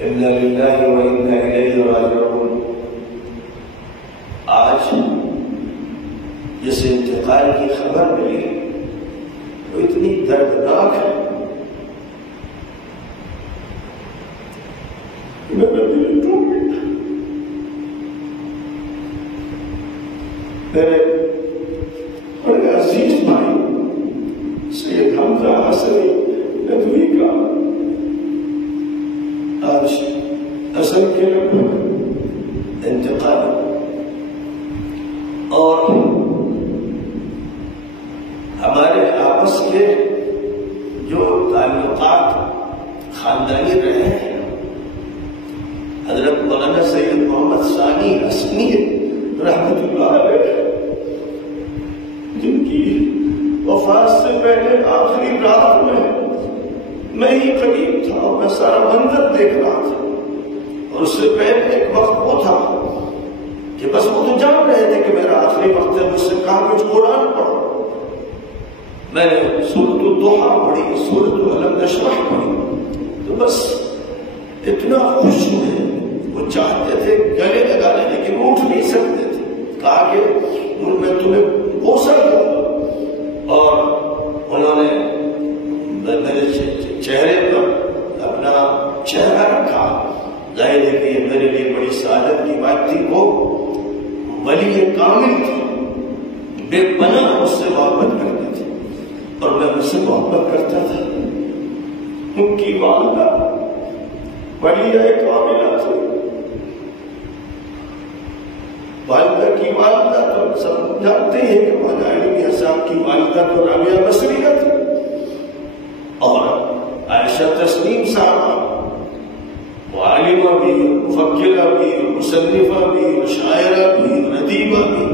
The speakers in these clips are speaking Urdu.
انا للہ و انا الیہ راجعون۔ آج جس انتقال کی خبر ملی وہ اتنی دردناک ہے، میرا دل ٹوٹ گیا۔ میرے بڑے عزیز بھائی سید حمزہ حسنی ندوی کا آج اصل کے لگ انتقال، اور ہمارے آپس کے جو تعلقات خاندانی رہے ہیں، حضرت مولانا سید محمد ثانی حسنی رحمۃ اللہ علیہ، جن کی وفات سے پہلے آخری رات میں ہی قریب تھا اور میں سارا منظر دیکھ رہا تھا، اور اس سے پہلے ایک وقت وہ تھا کہ بس وہ تو جان رہے تھے کہ میرا آخری وقت ہے، مجھ سے کہا کچھ قرآن پڑھو۔ میں نے سورۃ الضحیٰ پڑھی، سورۃ الم نشرح پڑھی، تو بس اتنا خوش ہوئے، وہ چاہتے تھے گلے لگا لیں لیکن وہ اٹھ نہیں سکتے تھے، کہا کہ میں تمہیں بوسہ دوں گا، اور انہوں نے میرے چہرے پر اپنا چہرہ رکھا۔ ظاہر ہے کہ یہ میرے لیے بڑی سعادت کی بات تھی۔ وہ ولی کامل تھے، بے پناہ مجھ سے محبت کرتے تھے اور میں مجھ سے محبت کرتا تھا۔ ان کی والدہ ولی کاملہ تھی، والدہ کی والدہ تو سب جانتے ہیں کہ مولانا علی صاحب کی والدہ تو رابعہ بصریہ تھی، اور عائشہ تسنیم صاحبہ وہ عالمہ بھی، مفکرہ بھی، مصنفہ بھی، شاعرہ بھی، ندیبہ بھی۔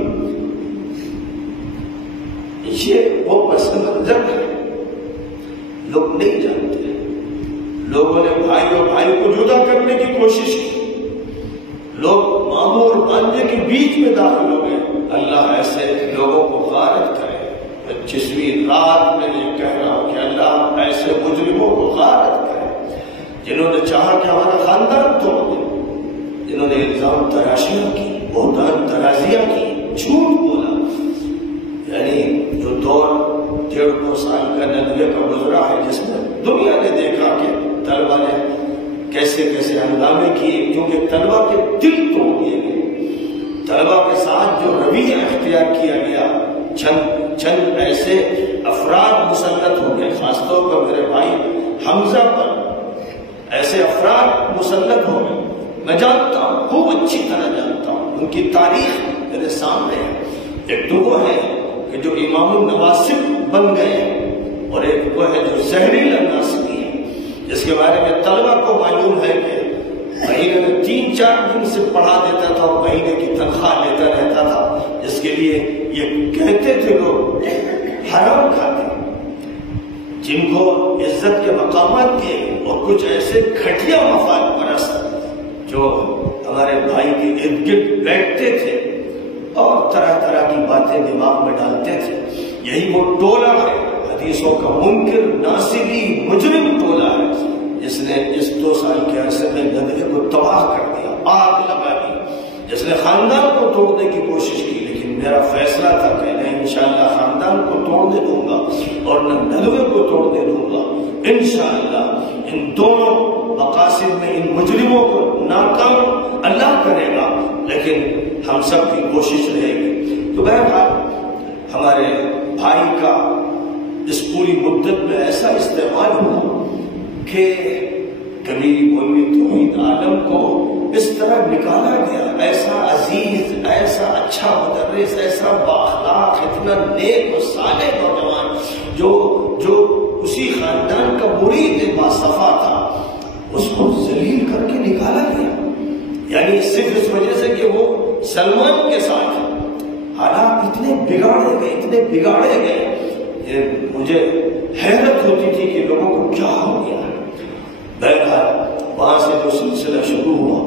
یہ وہ پس منظر ہے، لوگ نہیں جانتے۔ لوگوں نے بھائی اور بھائی کو جدا کرنے کی کوشش کی، لوگ ماموں اور بانجے کے بیچ میں داخل ہو گئے۔ اللہ ایسے لوگوں کو غارت کرے۔ 25ویں رات میں یہ کہہ رہا ہوں کہ اللہ ایسے مجرموں کو غارت کرے، جنہوں نے چاہا کہ ہمارا خاندان توڑ دے، جنہوں نے الزام تراشیاں کی، بہتان ترازیاں کی، جھوٹ بولا۔ یعنی جو دور 1.5-2 سال کا ندوے کا گزرا ہے، جس میں دنیا نے دیکھا کہ طلبہ نے کیسے کیسے ہنگامے کیے، کیونکہ طلبہ کے دل توڑ دیے گئے۔ طلبہ کے ساتھ جو رویہ اختیار کیا گیا، چند ایسے افراد مسلط ہو گئے، خاص طور پر میرے بھائی حمزہ پر ایسے افراد مسلط ہو گئے۔ میں جانتا ہوں، خوب اچھی طرح جانتا ہوں، ان کی تاریخ میرے سامنے ہے۔ ایک تو وہ ہے کہ جو امام النواسب بن گئے، اور ایک وہ ہے جو زہریلا ناصبی ہے، جس کے بارے میں طلبہ کو معلوم ہے کہ مہینے میں 3-4 دن سے پڑھا دیتا تھا اور مہینے کی تنخواہ لیتا رہتا تھا، جس کے لیے یہ کہتے تھے لوگ حرام کھاتے، جن کو عزت کے مقامات کے اور کچھ ایسے گھٹیا مفاد پرست جو ہمارے بھائی کے ارد گرد بیٹھتے تھے اور طرح طرح کی باتیں دماغ میں ڈالتے تھے۔ یہی وہ ٹولہ ہے، حدیثوں کا منکر ناصبی مجرم ٹولہ ہے، جس نے اس 2 سال کے عرصے میں ندوے کو تباہ کر دیا، آگ لگا دی، جس نے خاندان کو توڑنے کی کوشش کی۔ لیکن میرا فیصلہ تھا کہ میں انشاءاللہ خاندان کو توڑنے دوں گا اور نہ ندوے کو توڑنے دوں گا۔ انشاءاللہ ان دونوں مقاصد میں ان مجرموں کو ناکام اللہ کرے گا، لیکن ہم سب کی کوشش رہے گی۔ تو بہرحال ہمارے بھائی کا اس پوری مدت میں ایسا استعمال ہوا کہ کبھی مولوی توحید عالم کو اس طرح نکالا گیا، ایسا عزیز، ایسا اچھا مدرس، ایسا بااخلاق، اتنا نیک و صالح نوجوان جو اسی خاندان کا مرید باصفا تھا، اس کو ذلیل کر کے نکالا گیا۔ یعنی صرف اس وجہ سے کہ وہ سلمان کے ساتھ حالات اتنے بگاڑے گئے، مجھے حیرت ہوتی تھی کہ لوگوں کو کیا ہو گیا۔ بہرحال وہاں سے جو سلسلہ شروع ہوا،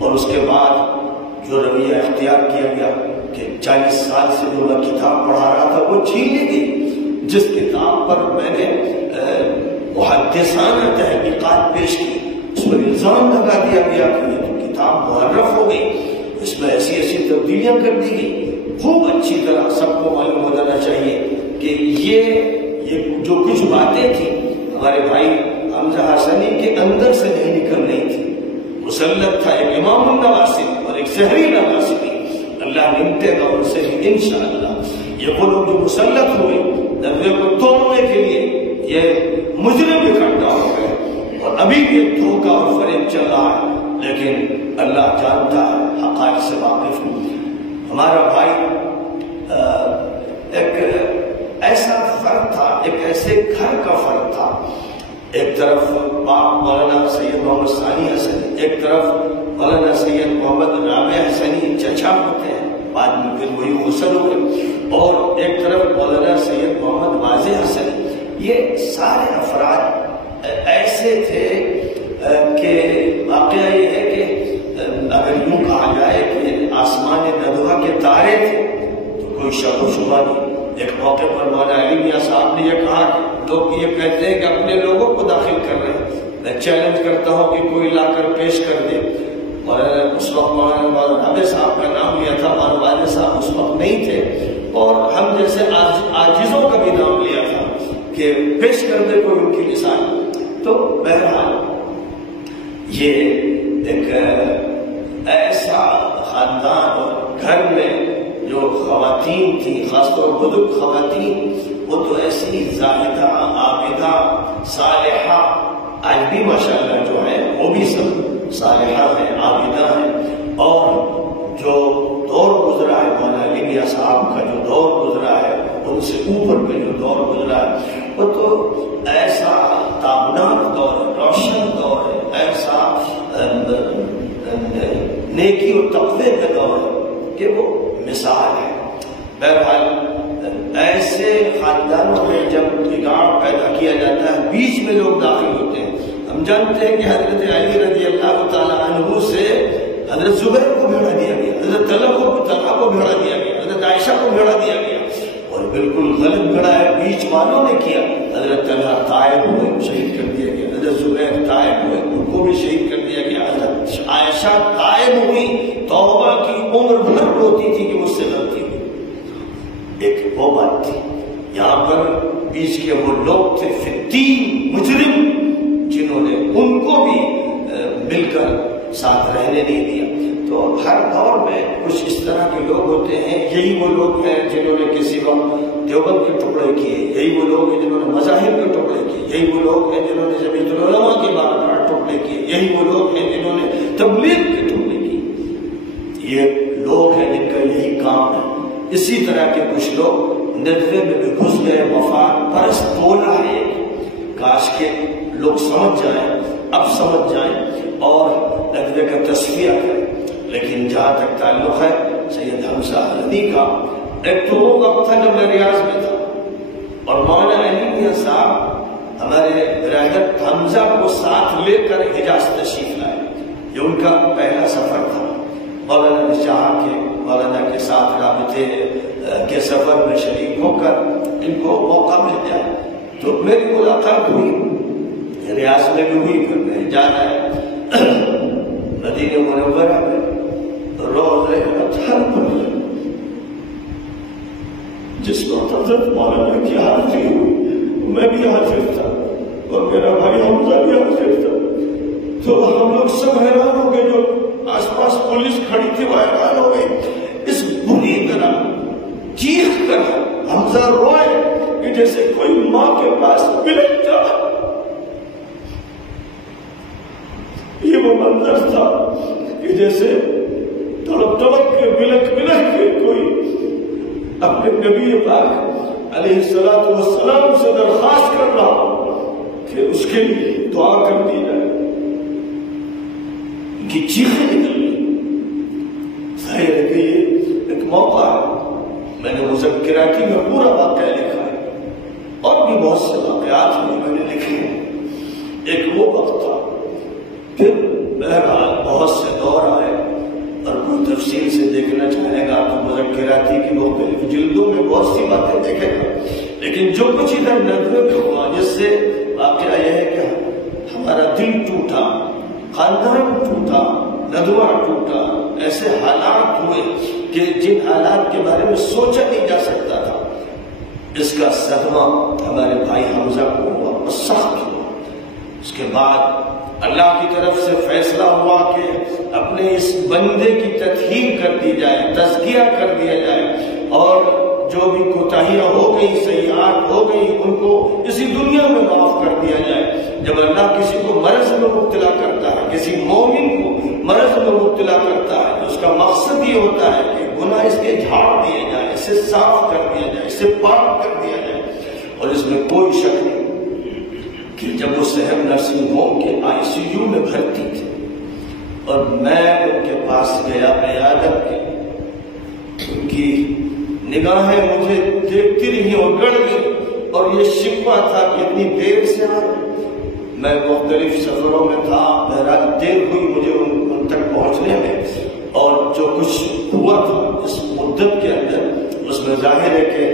اور اس کے بعد جو رویہ اختیار کیا گیا کہ 40 سال سے جو میں کتاب پڑھا رہا تھا وہ چھین لی گئی، جس کتاب پر میں نے محدثانہ تحقیقات پیش کی، اس پر الزام لگا دیا گیا کہ یہ تو کتاب محرف ہو گئی، اس میں ایسی ایسی تبدیلیاں کر دی گئی۔ خوب اچھی طرح سب کو معلوم ہو جانا چاہیے کہ یہ جو کچھ باتیں تھیں ہمارے بھائی حمزہ حسنی کے اندر سے نہیں نکل رہی تھی۔ مسلط تھا ایک امام النواسب اور ایک زہری نواسبی، اللہ نمٹے گا ان سے بھی انشاءاللہ۔ یہ وہ لوگ جو مسلط ہوئے ندوے کو توڑنے کے لیے، یہ مجرم اکٹھا ہو گئے اور ابھی بھی دھوکہ اور فریب چل رہا ہے، لیکن اللہ جانتا ہے، حقائق سے واقف ہے۔ ہمارا بھائی ایک ایسا فرد تھا، ایک ایسے گھر کا فرد تھا، ایک طرف مولانا سید محمد ثانی حسنی، ایک طرف مولانا سید محمد رابع حسنی چچا ہوتے ہیں، بعد میں پھر وہی حسن ہو گئے، اور ایک طرف مولانا سید محمد واضح حسنی۔ یہ سارے افراد ایسے تھے کہ واقعہ یہ ہے کہ اگر یوں کہا جائے کہ آسمان ندوہ کے تارے تھے تو کوئی شک و شبہ نہیں۔ ایک موقع پر مولانا علی میاں صاحب نے یہ کہا کہ لوگ یہ کہتے ہیں کہ اپنے لوگوں کو داخل کر رہے ہیں، میں چیلنج کرتا ہوں کہ کوئی لا کر پیش کر دے۔ اور اس وقت مولانا رابع صاحب کا نام لیا تھا، مولانا واضح صاحب اس وقت نہیں تھے، اور ہم جیسے عاجزوں کا بھی نام لیا تھا کہ پیش کر دے کوئی ان کی مثال۔ تو بہرحال یہ ایک ایسا خاندان اور گھر میں جو خواتین تھیں، خاص طور بزرگ خواتین، وہ تو ایسی زاہدہ، عابدہ، صالحہ، آج بھی ماشاءاللہ جو ہے وہ بھی سب صالحہ ہیں، عابدہ ہیں، اور جو دور گزرا ہے مولانا علی میاں صاحب کا جو دور گزرا ہے، ان سے اوپر کا جو دور گزرا ہے، وہ تو ایسا تابناک دور ہے، روشن دور ہے، ایسا نیکی و تقوی کا دور ہے کہ وہ مثال ہے۔ بہرحال ایسے خاندانوں میں جب بگاڑ پیدا کیا جاتا ہے، بیچ میں لوگ داخل ہوتے ہیں۔ ہم جانتے ہیں کہ حضرت علی رضی اللہ تعالیٰ عنہ سے حضرت زبیر کو بھیڑا دیا گیا، حضرت طلحہ کو بھیڑا دیا گیا، حضرت عائشہ کو بھیڑا دیا گیا، اور بالکل غلط بھیڑا ہے، بیچ والوں نے کیا۔ حضرت طلحہ طائب ہوئے، شہید کر دیا گیا، حضرت زبیر طائب ہوئے، ان کو بھی شہید کر دیا گیا، حضرت عائشہ طائب ہوئی، توبہ کی، عمر بھر روتی تھی کہ مجھ سے غلطی ہوئی۔ ایک وہ بات تھی۔ یہاں پر بیچ کے وہ لوگ تھے فتین، مجرم، جنہوں نے ان کو بھی مل کر ساتھ رہنے نہیں دیا۔ تو ہر دور میں کچھ اس طرح کے لوگ ہوتے ہیں۔ یہی وہ لوگ ہیں جنہوں نے کسی وقت دیوبند کے ٹکڑے کیے، یہی وہ لوگ ہیں جنہوں نے مذاہب کے ٹکڑے کیے، یہی وہ لوگ ہیں جنہوں نے جمیعت العلماء کے 12 ٹکڑے کیے، یہی وہ لوگ ہیں جنہوں نے تبلیغ کے ٹکڑے کیے۔ یہ لوگ ہیں جن کا یہی کام ہے۔ اسی طرح کے کچھ لوگ ندوے میں بھی گھس گئے، مفاد پرست ٹولہ ہے۔ کاش کے لوگ سمجھ جائیں، اب سمجھ جائیں اور ندوے کا تصفیہ کریں۔ لیکن جہاں تک تعلق ہے سید حمزہ حسنی کا، ایک تو وہ وقت تھا جب میں ریاض میں تھا، اور مولانا علی میاں صاحب ہمارے برادر حمزہ کو ساتھ لے کر حجاز تشریف لائے۔ یہ ان کا پہلا سفر تھا۔ مولانا نے چاہا کہ مولانا کے ساتھ رابطے کے سفر میں شریک ہو کر ان کو موقع مل جائے، تو میری ملاقات ہوئی، ریاض میں بھی ہوئی، پھر میں جانا ہے مدینہ منورہ میں روضہ اطہر پر، جس وقت حضرت مولانا کی حاضری ہوئی، میں بھی حاضر تھا اور میرا بھائی حمزہ بھی حاضر تھا۔ تو ہم لوگ سب حیران ہو گئے، جو آس پاس پولیس کھڑی تھی وہ حیران ہو گئی۔ اس بری طرح چیخ کر حمزہ روئے کہ جیسے کوئی ماں کے پاس بلکتا۔ یہ وہ منظر تھا کہ جیسے تڑپ تڑپ کے بلک بلک کے کوئی اپنے نبی پاک علیہ السلام سے درخواست کر رہا کہ اس کے لیے دعا کر دی جائے۔ ان کی چیخیں نکل گئی۔ ظاہر ہے کہ یہ ایک موقع ہے۔ میں نے مذکراتی میں پورا واقعہ لکھا ہے، اور بھی بہت سے واقعات میں نے لکھے ہیں۔ ایک وہ وقت تھا، پھر بہرحال بہت سے دور آئے، اور کوئی تفصیل سے دیکھنا چاہے گا تو مذکراتی کی مختلف جلدوں میں بہت سی باتیں دیکھے گا۔ لیکن جو کچھ ادھر ندوے میں ہوا، جس سے واقعہ یہ ہے کہ ہمارا دل ٹوٹا، خاندان ٹوٹا، ندوہ ٹوٹا، ایسے حالات ہوئے کہ جن حالات کے بارے میں سوچا نہیں جا سکتا تھا۔ اس کا صدمہ ہمارے بھائی حمزہ کو ہوا اور سخت ہوا۔ اس کے بعد اللہ کی طرف سے فیصلہ ہوا کہ اپنے اس بندے کی تطہیر کر دی جائے، تزکیہ کر دیا جائے، اور جو بھی کوتاہیاں ہو گئی، سیئات ہو گئی، ان کو اسی دنیا میں معاف کر دیا جائے۔ جب اللہ کسی کو مرض میں مبتلا کرتا ہے، کسی مومن کو مرض میں مبتلا کرتا ہے، تو اس کا مقصد یہ ہوتا ہے کہ گناہ اس کے جھاڑ دیے جائے، اسے صاف کر دیا جائے، اسے پاک کر دیا جائے۔ اور اس میں کوئی شک نہیں کہ جب وہ صحت نرسنگ ہوم کے ICU میں بھرتی تھی اور میں ان کے پاس گیا عیادت میں، ان کی نگاہیں مجھے دیکھتی رہی اور گڑ گئی، اور یہ شکوہ تھا کہ اتنی دیر سے میں مختلف سفروں میں تھا، بہرحال دیر ہوئی مجھے ان تک پہنچنے میں، اور جو کچھ ہوا تھا اس مدت کے اندر اس میں ظاہر ہے کہ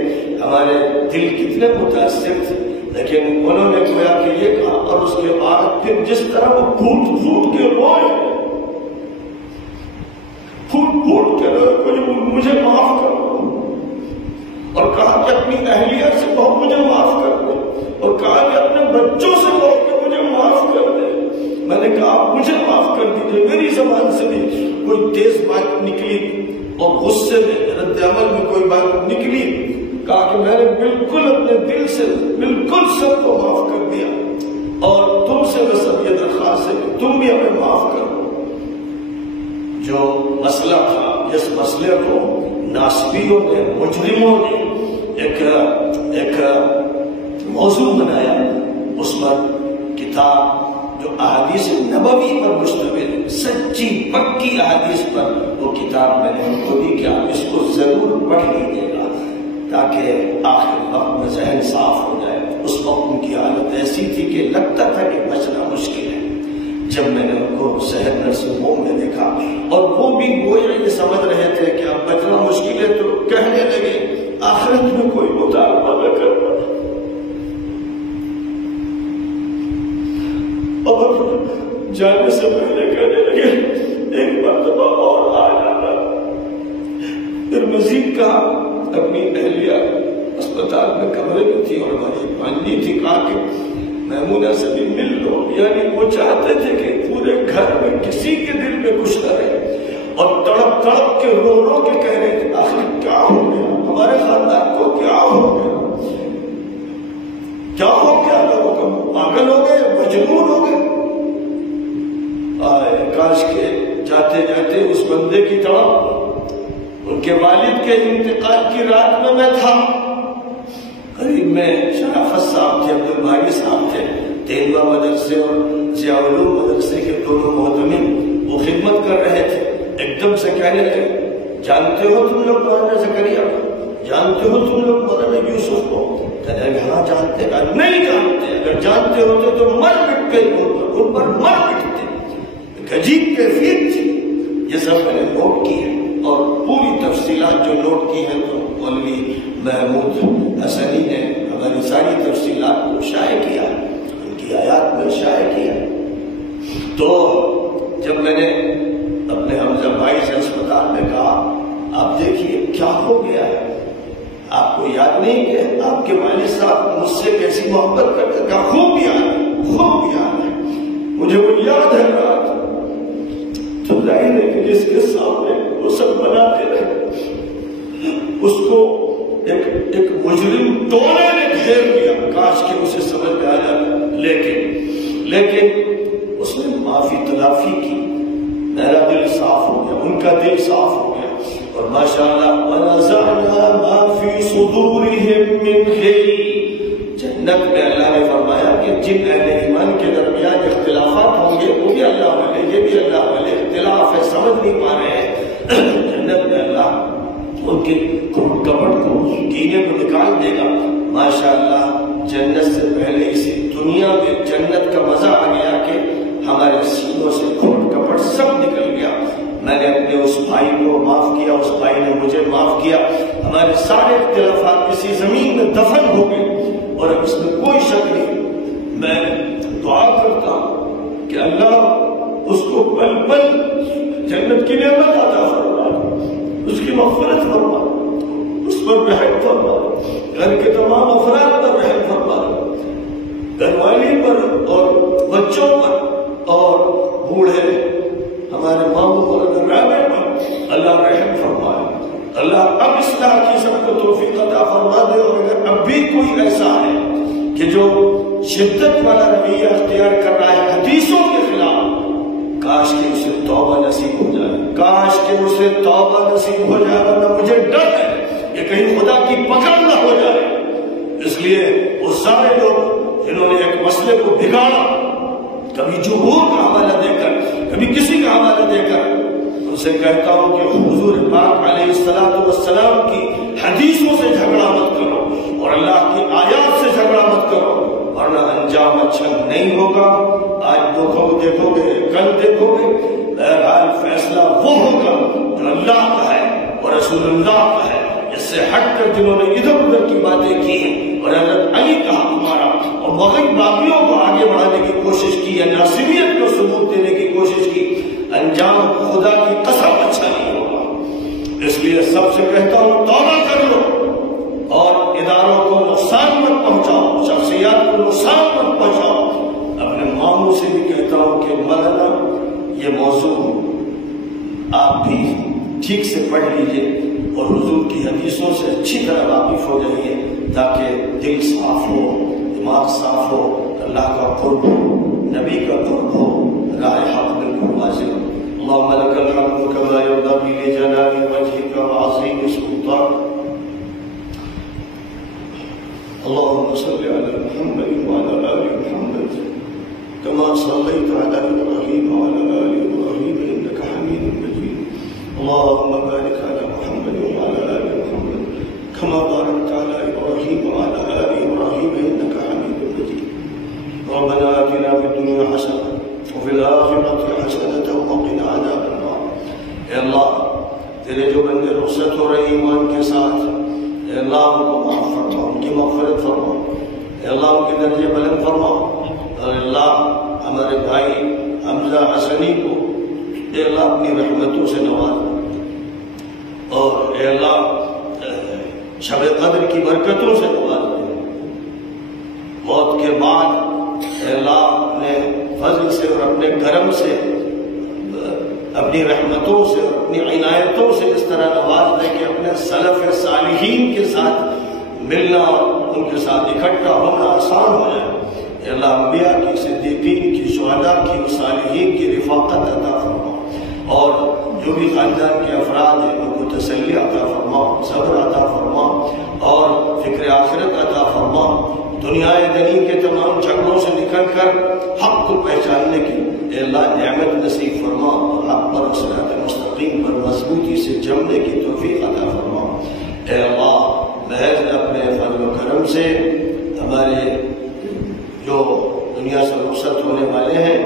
ہمارے دل کتنے متاثر تھے، لیکن انہوں نے گویا کہ یہ کہا، اور اس کے بعد پھر جس طرح وہ پھوٹ پھوٹ کے روئے، پھوٹ پھوٹ کے روئے، مجھے معاف کرو، اور کہا کہ اپنی اہلیہ سے کہو مجھے معاف کر دے، اور کہا کہ اپنے بچوں سے کہو کہ مجھے معاف کر دے۔ میں نے کہا مجھے معاف کر دیجیے، میری زبان سے بھی کوئی تیز بات نکلی اور غصے میں رد عمل میں کوئی بات نکلی، کہا کہ میں نے بالکل اپنے دل سے بالکل سب کو معاف کر دیا، اور تم سے بس اب یہ درخواست ہے کہ تم بھی ہمیں معاف کرو۔ جو مسئلہ تھا، جس مسئلے کو ناسبیوں نے، مجرموں نے ایک موضوع بنایا، اس پر کتاب جو احادیث نبوی پر مشتمل، سچی پکی احادیث پر وہ کتاب میں نے ان کو دی کہ آپ اس کو ضرور پڑھ لیجیے گا تاکہ آخر وقت میں ذہن صاف ہو جائے۔ اس وقت ان کی حالت ایسی تھی کہ لگتا تھا کہ بچنا مشکل ہے۔ جب میں نے ان کو صحت نرسنگ ہوم میں دیکھا، اور وہ بھی گویا یہ سمجھ رہے تھے کہ اب بچنا مشکل ہے، تو کہنے لگے آخرت میں کوئی مطالبہ نہ کرنا، اور جانے سے پہلے کہنے لگے ایک مرتبہ اور آ جانا۔ پھر مزید کہا، اپنی اہلیہ اسپتال میں کمرے میں تھی اور ہماری بھانجی تھی، کہا کہ میمونہ سے بھی مل لو، یعنی وہ چاہتے تھے کہ پورے گھر میں کسی کے دل میں کچھ نہ رہے، اور تڑپ تڑپ کے رو رو کے کہہ رہے تھے آخر کیا ہو گیا، ہمارے خاندان کو کیا ہو گیا، کیا ہو گیا، لوگ پاگل ہو گئے، مجنون ہو گئے۔ کاش کے جاتے جاتے اس بندے کی طرف ان کے والد کے انتقال کی رات میں میں تھا، قریب میں شرافت صاحب تھے، عبد الباری صاحب تھے، تیلوا مدرسے اور ضیاء العلوم مدرسے کے دونوں محتمم، وہ خدمت کر رہے تھے۔ ایک دم سے کہنے لگے جانتے ہو تم لوگ مولانا زکریا کو، جانتے ہو تم لوگ مولانا یوسف کو؟ کہنے لگے ہاں جانتے ہیں۔ نہیں جانتے، اگر جانتے ہوتے تو مر مٹتے ان پر مر مٹتے۔ ایک عجیب کیفیت تھی، یہ سب میں نے نوٹ کی ہے، اور پوری تفصیلات جو نوٹ کی ہیں تو مولوی محمود حسنی نے ہماری ساری تفصیلات کو شائع کیا، ان کی آیات میں شائع کیا۔ تو جب میں نے اپنے حمزہ بھائی سے اسپتال میں کہا آپ دیکھیے کیا ہو گیا ہے، آپ کو یاد نہیں کہ آپ کے والد صاحب مجھ سے کیسی محبت کرتے تھے؟ خوب یاد ہے، خوب یاد ہے، مجھے وہ یاد ہے رات۔ تو ظاہر ہے کہ جس کے سامنے وہ سب بناتے رہے، اس کو ایک مجرم ٹولے نے گھیر لیا، کاش کہ اسے سمجھ میں آ جاتا، لیکن اس نے معافی تلافی کی، میرا دل صاف ہو گیا، ان کا دل صاف ہو گیا، اور ماشاءاللہ وَنَزَعْنَا مَا فِي صُدُورِهِم مِّن غِلٍّ، جنت میں اللہ نے فرمایا کہ جن اہل ایمان کے درمیان اختلافات ہوں گے وہ بھی اللہ والے، یہ بھی اللہ والے، اختلاف ہے سمجھ نہیں پا رہے ہیں، جنت میں اللہ ان کے کپڑ کو کینے کو نکال دے گا۔ ماشاءاللہ جنت سے پہلے اسی دنیا میں جنت کا مزہ آ گیا کہ ہمارے سینوں سے کھوٹ کپڑ سب نکل گیا۔ میں نے اپنے اس بھائی کو معاف کیا، اس بھائی نے مجھے معاف کیا، ہمارے سارے اختلافات کسی زمین میں دفن ہو گئے، اور اس میں کوئی شک نہیں۔ میں دعا کرتا ہوں کہ اللہ اس کو پل پل جنت کی نعمت عطا فرما، اس کی مغفرت فرما، اس پر رحم فرما، گھر کے تمام افراد پر رحم فرما، گھر والی پر اور بچوں پر اور بوڑھے ہمارے ماموں اور رابع پر اللہ رحم فرمائے۔ اللہ اب اصلاح کی سب کو توفیق عطا فرما دے، اور اگر اب بھی کوئی ایسا ہے کہ جو شدت والا رویہ اختیار کر رہا ہے حدیثوں کے خلاف، کاش کہ اسے توبہ نصیب ہو جائے، کاش کہ اسے توبہ نصیب ہو جائے، ورنہ مجھے ڈر ہے کہ کہیں خدا کی پکڑ نہ ہو جائے۔ اس لیے وہ سارے لوگ جنہوں نے ایک مسئلے کو بگاڑا، کبھی جمہور کا حوالہ دے کر، کبھی کسی کا حوالہ دے کر، ان سے کہتا ہوں کہ حضور پاک علیہ السلام کی حدیثوں سے جھگڑا مت کرو اور اللہ کی آیات سے جھگڑا مت کرو، ورنہ انجام اچھا نہیں ہوگا۔ آج دیکھو گے، کل دیکھو گے، بہرحال فیصلہ وہ ہوگا جو اللہ کا ہے اور رسول اللہ کا ہے۔ اس سے ہٹ کر جنہوں نے ادھر ادھر کی باتیں کی اور حضرت علی کا حق مارا اور مغرب باغیوں کو آگے بڑھانے کی کوشش کی یا ناصریت کو ثبوت دینے کی کوشش کی، انجام خدا کی قسم اچھا نہیں ہوگا۔ اس لیے سب سے کہتا ہوں توبہ کر لو اور اداروں کو نقصان مت پہنچاؤ، شخصیات کو نقصان مت پہنچاؤ۔ اپنے ماموں سے بھی کہتا ہوں کہ مولانا یہ موضوع آپ بھی ٹھیک سے پڑھ لیجئے اور حضور کی حدیثوں سے اچھی طرح واقف ہو جائیے، تاکہ دل صاف ہو، دماغ صاف ہو، اللہ کا قرب ہو، نبی کا قرب ہو، راہ حق بالکل واضح ہو۔ اللهم لك الحمد كما ينبغي لجلال وجهك وعظيم سلطانك۔ اللهم صل على محمد وعلى آل محمد كما صليت على إبراهيم وعلى آل إبراهيم إنك حميد مجيد۔ اللهم بارك على محمد وعلى آل محمد كما باركت على إبراهيم وعلى آل إبراهيم إنك حميد مجيد۔ ربنا آتنا في الدنيا حسنة وفي الآخرة حسنة وقنا عذاب النار۔ اے اللہ تیرے جو بندے رخصت ہو رہے ایمان کے ساتھ، اے اللہ ان کو معاف فرما، ان کی مغفرت فرما، اے اللہ ان کے درجے بلند فرما، اور اللہ ہمارے بھائی حمزہ حسنی کو اے اللہ اپنی رحمتوں سے نواز، اور اے اللہ شب قدر کی برکتوں سے نواز دے۔ موت کے بعد اے اللہ اپنے فضل سے اور اپنے کرم سے، اپنی رحمتوں سے اور اپنی عنایتوں سے اس طرح نواز دے کہ اپنے سلف صالحین کے ساتھ ملنا اور ان کے ساتھ اکٹھا ہونا آسان ہو جائے۔ اے اللہ انبیاء کی، صدیقین کی، شہداء کی، صالحین کی رفاقت عطا فرما، اور جو بھی خاندان کے افراد ہیں ان کو تسلی عطا فرما، صبر عطا فرما اور فکر آخرت عطا فرما۔ دنیا دنی کے تمام جھگڑوں سے نکل کر حق کو پہچاننے کی اے اللہ نعمت نصیب فرما، اور حق پر صراط مستقیم پر مضبوطی سے جمنے کی توفیق عطا فرما۔ اے اللہ محض اپنے فضل و کرم سے ہمارے جو دنیا سے رخصت ہونے والے ہیں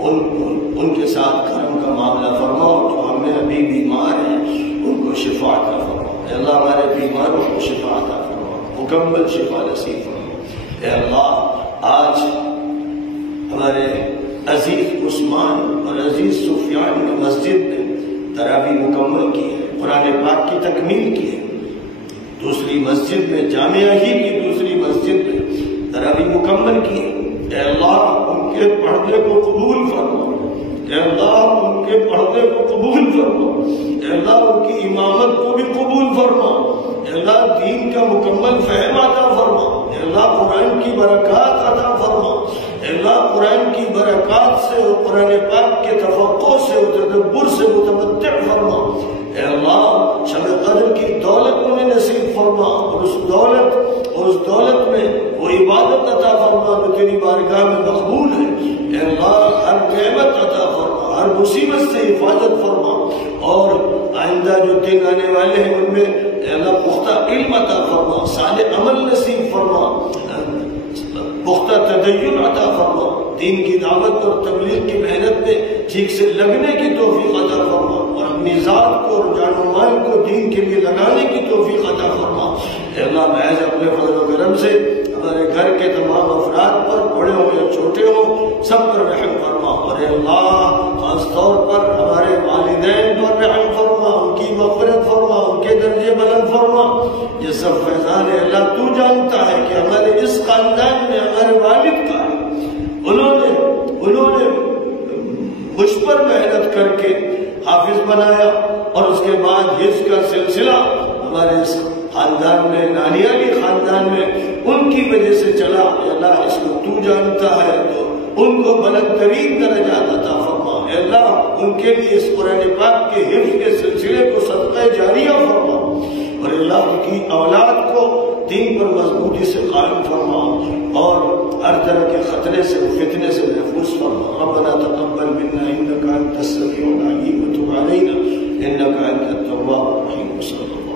ان کے ساتھ کرم کا معاملہ فرما، اور جو ہم میں ابھی بیمار ہیں ان کو شفا عطا فرما۔ اے اللہ ہمارے بیماروں کو شفا عطا فرما، مکمل شفا نصیب فرما۔ اے اللہ آج ہمارے عزیز عثمان اور عزیز سفیان نے مسجد میں تراویح مکمل کی ہے، قرآن پاک کی تکمیل کی ہے، دوسری مسجد میں جامعہ ہی کی دوسری مسجد میں تراویح مکمل کی ہے۔ اے اللہ ان کے پڑھنے کو قبول فرما، اے اللہ ان کے پڑھنے کو قبول فرما، اے اللہ ان کی امامت کو بھی قبول فرما، اے اللہ دین کا مکمل فہم عطا فرما، اے اللہ قرآن کی برکات عطا فرما، اے اللہ قرآن کی برکات سے اور قرآن پاک کے تفقہ سے اور تدبر سے متمتع فرما۔ اے اللہ شب قدر کی دولت انہیں نصیب فرما، اور اس دولت میں وہ عبادت عطا فرما جو تیری بارگاہ میں مقبول ہے۔ اے اللہ ہر نعمت عطا فرما، ہر مصیبت سے حفاظت فرما، اور آئندہ جو دن آنے والے ہیں ان میں اے اللہ پختہ علم عطا فرما، صالح عمل نصیب فرما، پختہ تدین عطا فرما، دین کی دعوت اور تبلیغ کی محنت میں ٹھیک سے لگنے کی توفیق عطا فرما، اور اپنی ذات کو اور جان و مال کو دین کے لیے لگانے کی توفیق عطا فرما۔ اے اللہ محض اپنے فضل و کرم سے ہمارے گھر کے تمام افراد پر، بڑے ہوں یا چھوٹے ہوں، سب پر رحم فرما۔ اور اے اللہ خاص طور پر ہمارے والدین پر رحم فرما، ان کی مغفرت فرما، ان کے درجے بلند فرما۔ یہ سب فیضان ہے اللہ تو جانتا ہے کہ ہمارے اس خاندان میں ہمارے والد کا انہوں نے مجھ پر محنت کر کے حافظ بنایا، اور اس کے بعد حفظ کا سلسلہ ہمارے اس خاندان میں، نانی علی خاندان میں ان کی وجہ سے چلا۔ اے اللہ اس کو تو جانتا ہے، تو ان کو بلند ترین درجات عطا فرما۔ اے اللہ ان کے لیے اس قرآن پاک کے حفظ کے سلسلے کو صدقہ جاریہ فرما، اور اللہ کی اولاد کو دین پر مضبوطی سے قائم فرما، اور ہر طرح کے خطرے سے فتنے سے محفوظ فرما۔ ربنا تقبل منا انك انت السميع العليم وتب علينا انك انت التواب الرحيم۔